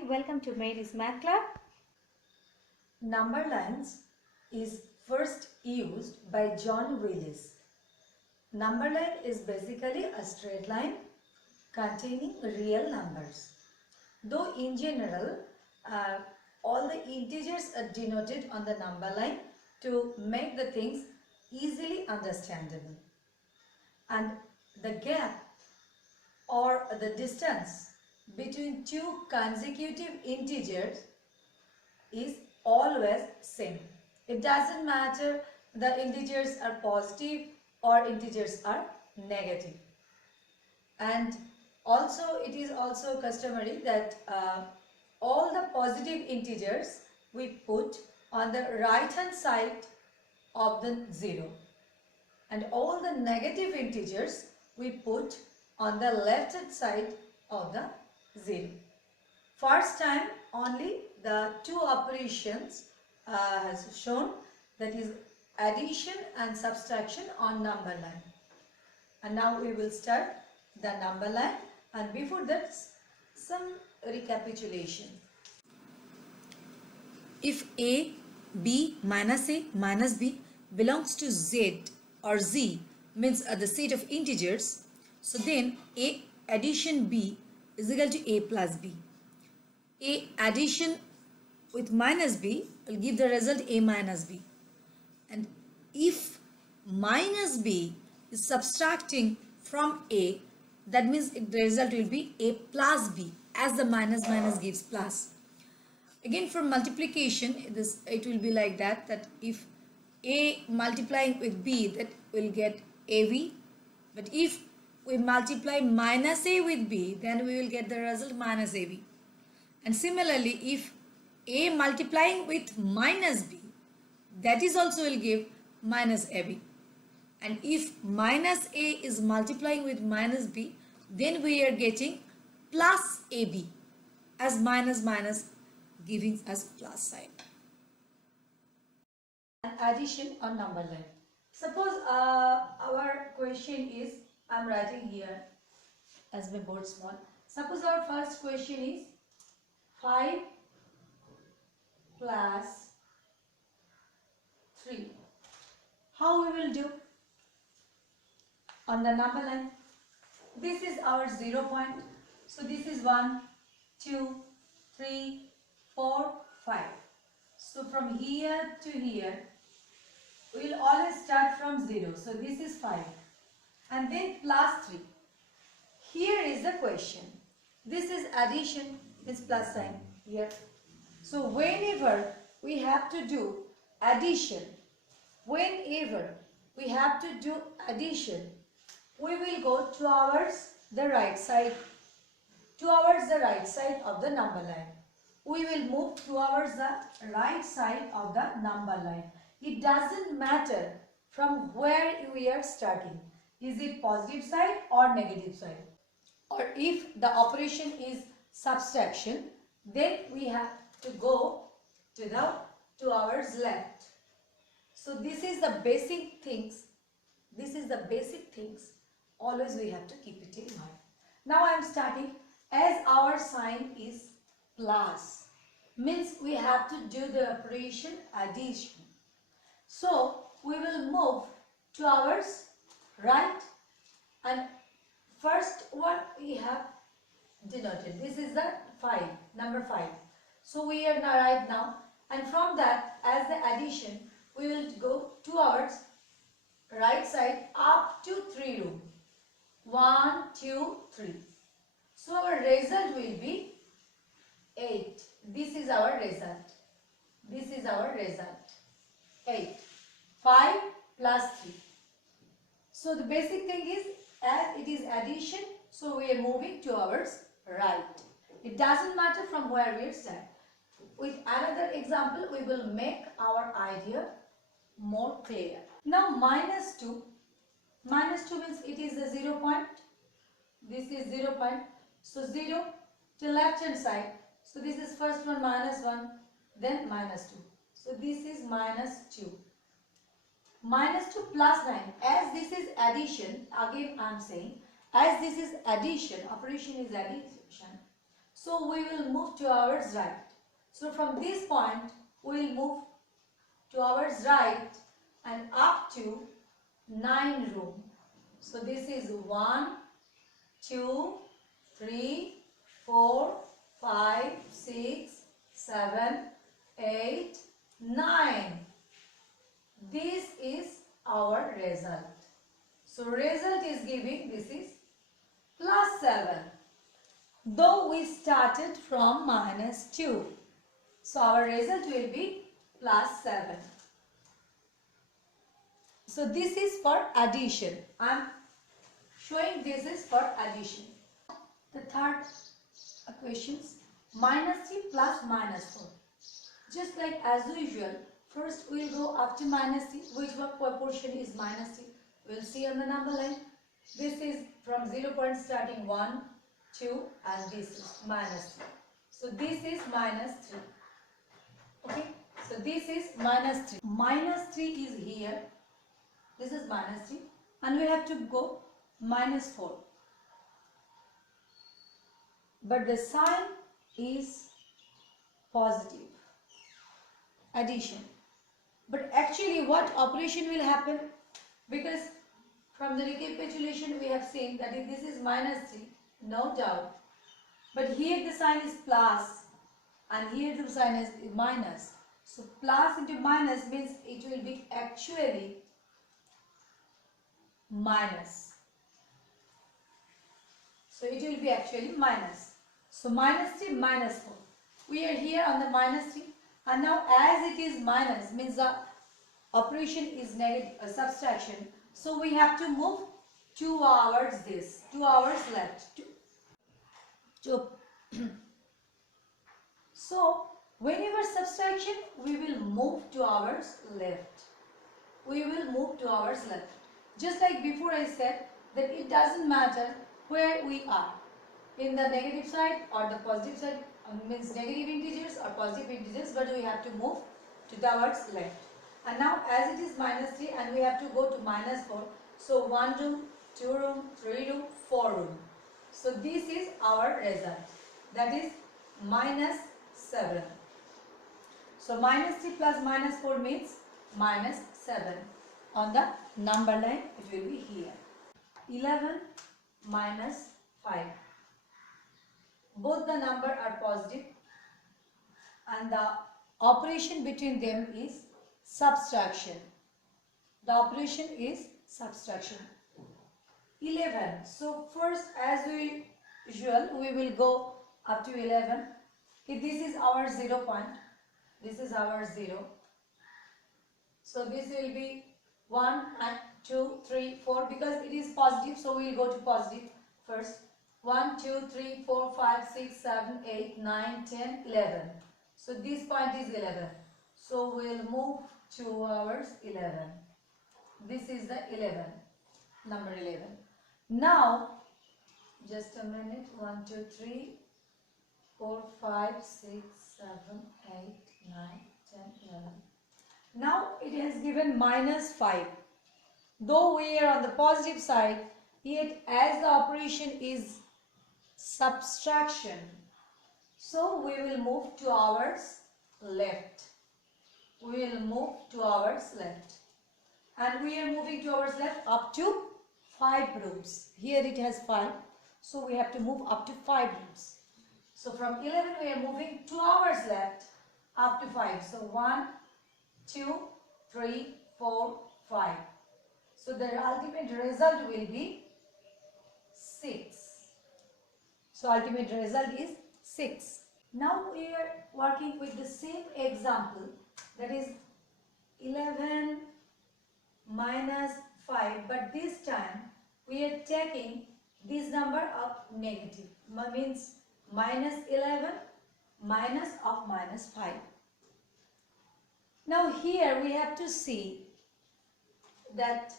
morning. Welcome to Mary's Math Club. Number lines is first used by John Willis. Number line is basically a straight line containing real numbers. Though in general, all the integers are denoted on the number line to make the things easily understandable. And the gap or the distance between two consecutive integers is always same. It doesn't matter the integers are positive or integers are negative. And also it is also customary that all the positive integers we put on the right hand side of the 0 and all the negative integers we put on the left hand side of the 0. First time only the two operations has shown, that is addition and subtraction on number line. And now we will start the number line, and before that some recapitulation. If a, b minus a minus b belongs to z or z means the set of integers, so then a addition b is equal to a plus b. A addition with minus b will give the result a minus b. And if minus b is subtracting from a, that means the result will be a plus b, as the minus minus gives plus. Again, for multiplication, it will be like that if a multiplying with b, that will get ab. But if we multiply minus a with b, then we will get the result minus ab. And similarly, if a multiplying with minus b, that is also will give minus ab. And if minus a is multiplying with minus b, then we are getting plus ab, as minus minus giving us plus sign. Addition on number line. Suppose our question is, I am writing here as my board small. Suppose our first question is 5 plus 3. How we will do? On the number line, this is our 0 point. So this is 1, 2, 3, 4, 5. So from here to here, we will always start from 0. So this is 5. And then plus 3. Here is the question. This is addition, is plus sign here. So whenever we have to do addition, we will go towards the right side, of the number line. We will move towards the right side of the number line. It doesn't matter from where we are starting. Is it positive side or negative side? Or if the operation is subtraction, then we have to go towards left. So this is the basic things. Always we have to keep it in mind. Now I am starting, as our sign is plus, means we have to do the operation addition. So we will move towards right, and first one we have denoted. This is the 5, number 5. So we are now right now, and from that, as the addition, we will go towards right side up to 3 room. 1, 2, 3. So our result will be 8. This is our result. 8. 5 plus 3. So the basic thing is, as it is addition, so we are moving towards right. It doesn't matter from where we stand. With another example, we will make our idea more clear. Now minus 2. Minus 2 means it is a 0 point. This is 0 point. So 0 to left hand side. So this is first one minus 1, then minus 2. So this is minus 2. Minus 2 plus 9. As this is addition, again I am saying, as this is addition, operation is addition. So we will move towards right. So from this point, we will move towards right and up to 9 room. So this is 1, 2, 3, 4, 5, 6, 7, 8, 9. This is our result. So result is giving, this is plus 7. Though we started from minus 2. So our result will be plus 7. So this is for addition. I am showing this is for addition. The third questions, minus 3 plus minus 4. Just like as usual, first we will go up to minus 3. Which one portion is minus 3? We will see on the number line. This is from 0 point starting 1, 2 and this is minus 3. So this is minus 3. Okay. So this is minus 3. Minus 3 is here. This is minus 3 and we have to go minus 4. But the sign is positive. Addition. But actually what operation will happen? Because from the recapitulation we have seen that if this is minus 3, no doubt. But here the sign is plus and here the sign is minus. So plus into minus means it will be actually minus. So it will be actually minus. So minus 3 minus 4. We are here on the minus 3 and now as it is minus means the operation is negative, subtraction. So we have to move towards this, towards left. So whenever subtraction we will move towards left. We will move towards left. Just like before I said that it doesn't matter where we are. In the negative side or the positive side, means negative integers or positive integers, but we have to move towards left. And now as it is minus 3 and we have to go to minus 4. So 1 room, 2 room, 3 room, 4 room. So this is our result. That is minus 7. So minus 3 plus minus 4 means minus 7. On the number line it will be here. 11 minus 5. Both the number are positive and the operation between them is subtraction. The operation is subtraction. 11. So first as usual we will go up to 11. Okay, this is our 0 point. This is our 0. So this will be 1 and 2, 3, 4 because it is positive. So we will go to positive first. 1, 2, 3, 4, 5, 6, 7, 8, 9, 10, 11. So this point is 11. So we will move towards 11. This is the 11. Number 11. Now, just a minute. 1, 2, 3, 4, 5, 6, 7, 8, 9, 10, 11. Now it has given minus 5. Though we are on the positive side, yet as the operation is subtraction, so we will move towards left. We will move towards left. And we are moving towards left up to 5 rooms. Here it has 5. So we have to move up to 5 rooms. So from 11 we are moving towards left up to 5. So 1, 2, 3, 4, 5. So the ultimate result will be 6. So ultimate result is 6. Now we are working with the same example, that is 11 minus 5, but this time we are taking this number of negative, means minus 11 minus of minus 5. Now here we have to see that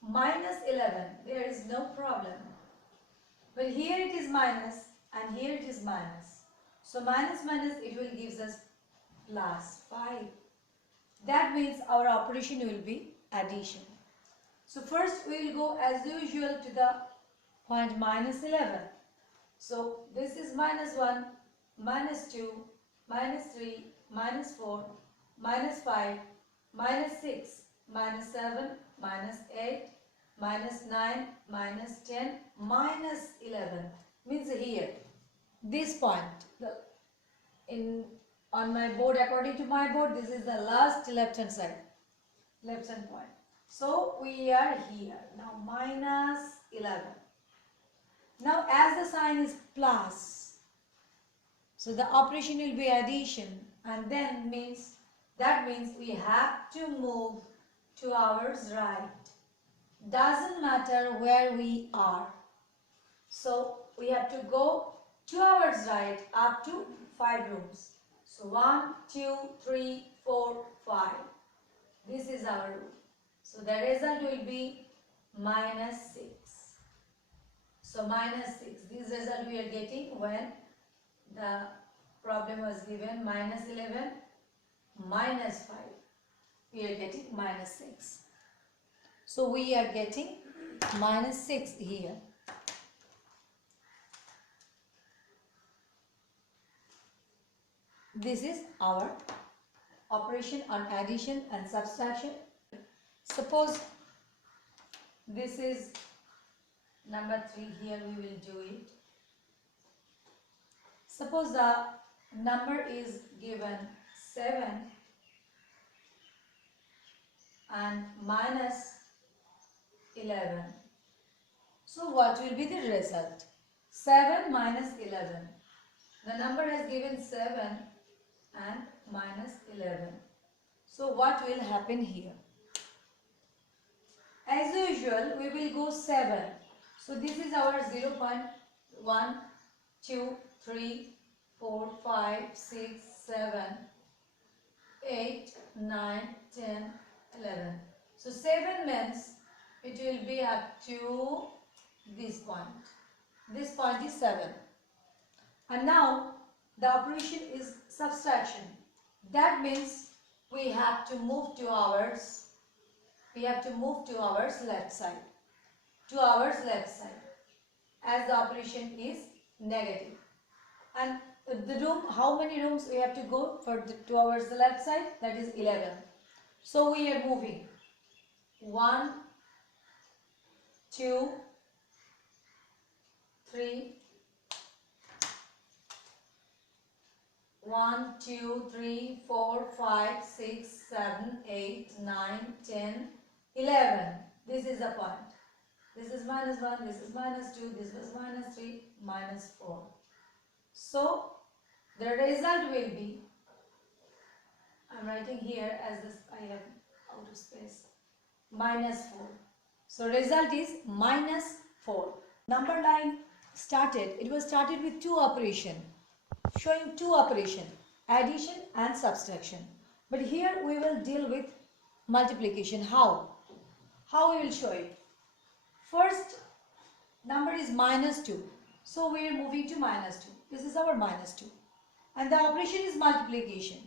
minus 11, there is no problem. But here it is minus and here it is minus. So minus minus it will gives us plus 5. That means our operation will be addition. So first we will go as usual to the point minus 11. So this is minus 1, minus 2, minus 3, minus 4, minus 5, minus 6, minus 7, minus 8, minus 9, minus 10, minus 11. Means here, this point, on my board, according to my board, this is the last left hand side, left hand point. So we are here. Now minus 11. Now as the sign is plus, so the operation will be addition, and then that means we have to move to our right. Doesn't matter where we are. So we have to go 2 hours right up to 5 rooms. So 1, 2, 3, 4, 5. This is our room. So the result will be minus 6. So minus 6. This result we are getting when the problem was given minus 11, minus 5. We are getting minus 6. So we are getting minus 6 here. This is our operation on addition and subtraction. Suppose this is number 3, here we will do it. Suppose the number is given 7 and minus 11. So what will be the result? 7 minus 11. The number has given 7 and minus 11. So what will happen here? As usual, we will go 7. So this is our 0.1, 2, 3, 4, 5, 6, 7, 8, 9, 10, 11. So 7 means it will be up to this point. This point is 7. And now the operation is subtraction. That means we have to move to ours. We have to move to ours left side. To ours left side. As the operation is negative. And the room, how many rooms we have to go to ours the left side? That is 11. So we are moving 1, 2, 3, 1, 2, 3, 4, 5, 6, 7, 8, 9, 10, 11. This is the point. This is minus 1, this is minus 2, this was minus 3, minus 4. So the result will be, I am writing here as this, I have out of space, minus 4. So result is minus 4. Number line started, it was started with 2 operation, showing 2 operation, addition and subtraction. But here we will deal with multiplication. How? How we will show it? First number is minus 2. So we are moving to minus 2. This is our minus 2. And the operation is multiplication.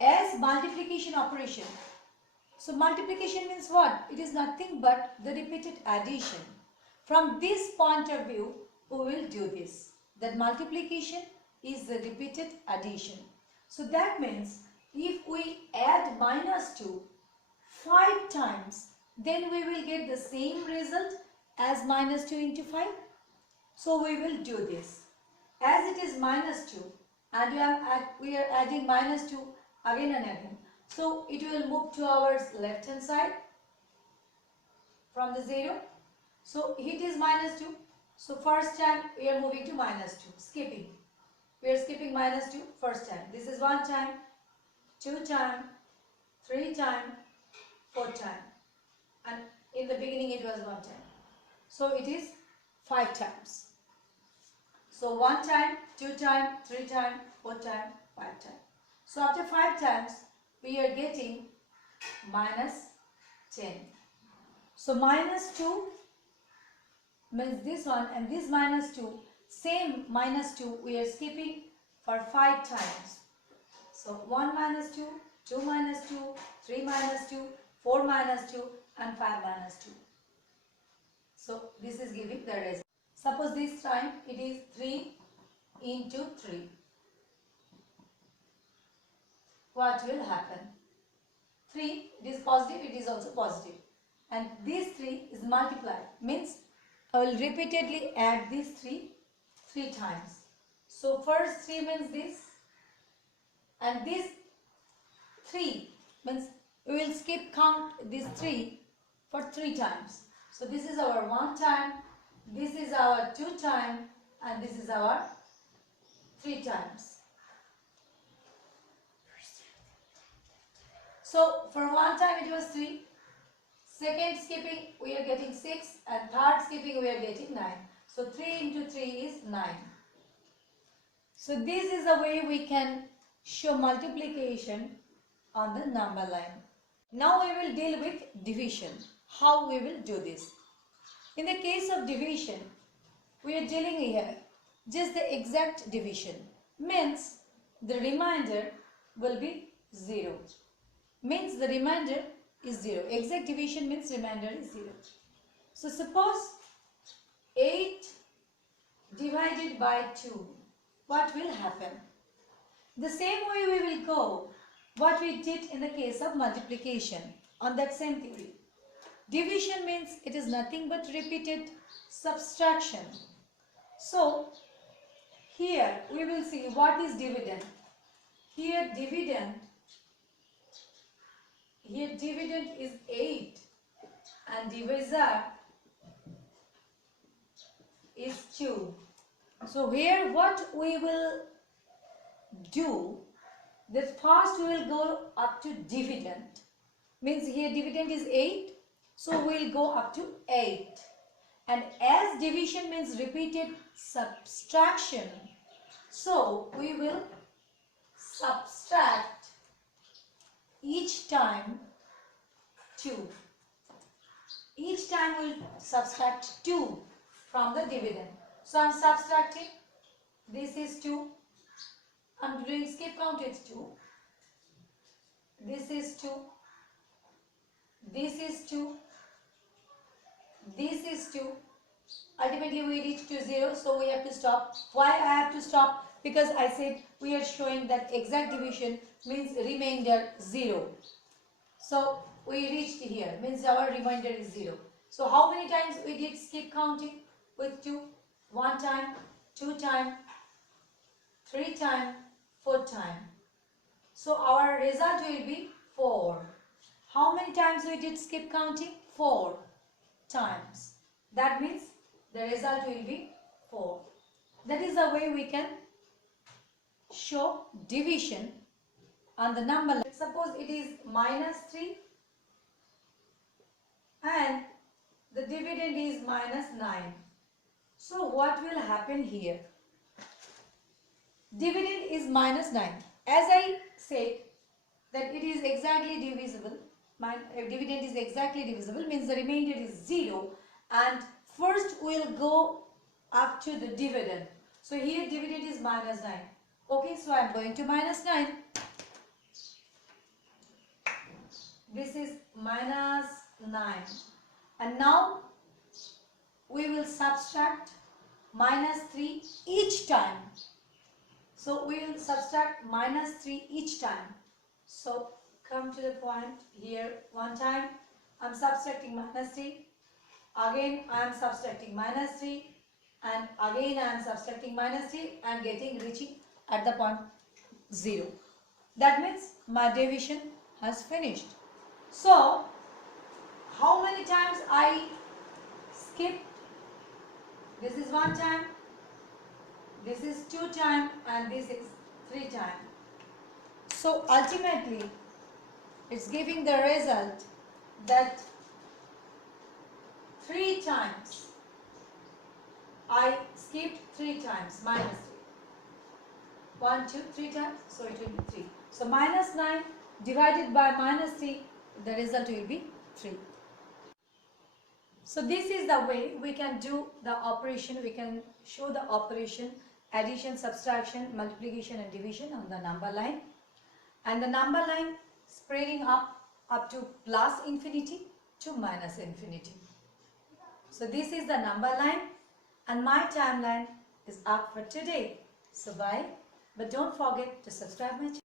As multiplication operation. So multiplication means what? It is nothing but the repeated addition. From this point of view, we will do this. That multiplication is the repeated addition. So that means if we add minus 2 5 times, then we will get the same result as minus 2 into 5. So we will do this. As it is minus 2 and we are adding minus 2 again and again. So it will move to our left hand side from the 0. So it is minus 2. So first time we are moving to minus 2, skipping. We are skipping minus 2 first time. This is 1 time, 2 time, 3 time, 4 time. And in the beginning it was 1 time. So it is 5 times. So 1 time, 2 time, 3 time, 4 time, 5 time. So after 5 times we are getting minus 10. So minus 2 means this one and this minus 2, same minus 2 we are skipping for 5 times. So 1 minus 2, 2 minus 2, 3 minus 2, 4 minus 2 and 5 minus 2. So this is giving the result. Suppose this time it is 3 into 3. What will happen? 3, it is positive, it is also positive. And these 3 is multiplied. Means I will repeatedly add these 3 times. So first 3 means this. And this 3 means we will skip count these 3 for 3 times. So this is our 1 time, this is our 2 time, and this is our 3 times. So for 1 time it was 3, second skipping we are getting 6, and third skipping we are getting 9. So 3 into 3 is 9. So this is the way we can show multiplication on the number line. Now we will deal with division. How we will do this? In the case of division, we are dealing here just the exact division. Means the remainder will be 0. Means the remainder is 0. Exact division means remainder is 0. So suppose 8 divided by 2. What will happen? The same way we will go what we did in the case of multiplication on that same theory. Division means it is nothing but repeated subtraction. So here we will see what is dividend. Here dividend is 8 and divisor is 2. So here what we will do, that first we will go up to dividend. Means here dividend is 8, so we will go up to 8. And as division means repeated subtraction, so we will subtract each time 2. Each time we will subtract 2 from the dividend. So I am subtracting, this is 2, I am doing skip count, it's 2, this is 2, this is 2, this is 2. Ultimately we reach to 0, so we have to stop. Why I have to stop? Because I said we are showing that exact division means remainder 0. So we reached here, means our remainder is 0. So how many times we did skip counting with 2? 1 time, 2 time, 3 time, 4 time. So our result will be 4. How many times we did skip counting? 4 times. That means the result will be 4. That is the way we can show division on the number line. Suppose it is -3 and the dividend is -9. So what will happen here? Dividend is -9. As I said that it is exactly divisible. Dividend is exactly divisible means the remainder is 0, and first we will go up to the dividend. So here dividend is -9. Okay, so I am going to -9. This is -9. And now we will subtract -3 each time. So we will subtract -3 each time. So come to the point here. 1 time I am subtracting -3. Again I am subtracting -3. And again I am subtracting -3 and reaching at the point 0. That means my division has finished. So how many times I skipped? This is 1 time, this is 2 time, and this is 3 time. So ultimately it's giving the result that 3 times I skipped 3 times, -3. 1, 2, 3 times, so it will be 3. So -9 divided by -3, the result will be 3. So this is the way we can do the operation. We can show the operation addition, subtraction, multiplication and division on the number line. And the number line spreading up to +infinity to -infinity. So this is the number line, and my timeline is up for today. So bye. But don't forget to subscribe my channel.